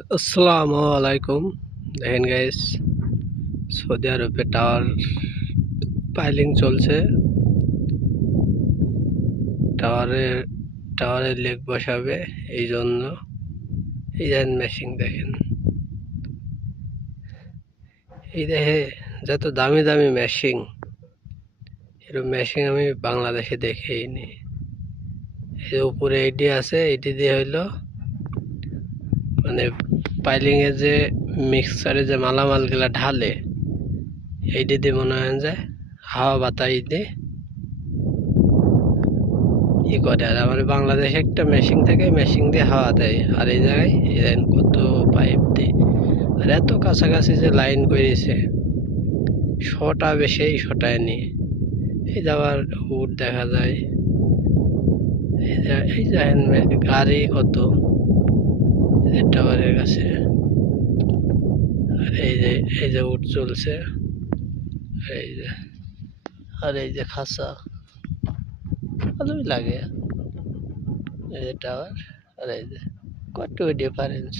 আসসালামু আলাইকুম। দেখেন গাইস, সৌদি আরবে টাওয়ার পাইলিং চলছে। টাওয়ারে টাওয়ারে লেগ বসাবে, এই জন্য এই দেখেন মেশিন দেখেন। এই দেখে যত দামি দামি মেশিন, এরকম মেশিন আমি বাংলাদেশে দেখিনি। এই উপরে এইটি আছে, এইটি দিয়ে হইলো মানে পাইলিং এর যে মিক্সারে যে মালামাল গুলা ঢালে, এইটি দিয়ে মনে হয় যে হাওয়া বাতাস দিয়ে ই করে। আর আমার বাংলাদেশে একটা মেশিন থাকে, মেশিন দিয়ে হাওয়া দেয়। আর এই জায়গায় এই লাইন কত পাইপ দিয়ে, আর এত কাছাকাছি যে লাইন করেছে, শটা বেশি শটায় নি। এই যে আবার উট দেখা যায়, এই দেখেন গাড়ি কত টাওয়ারের কাছে। আর এই যে উট চলছে, এই যে, আর এই যে খাঁচা ভালোই লাগে। এই যে টাওয়ার, আর এই যে কত ডিফারেন্স।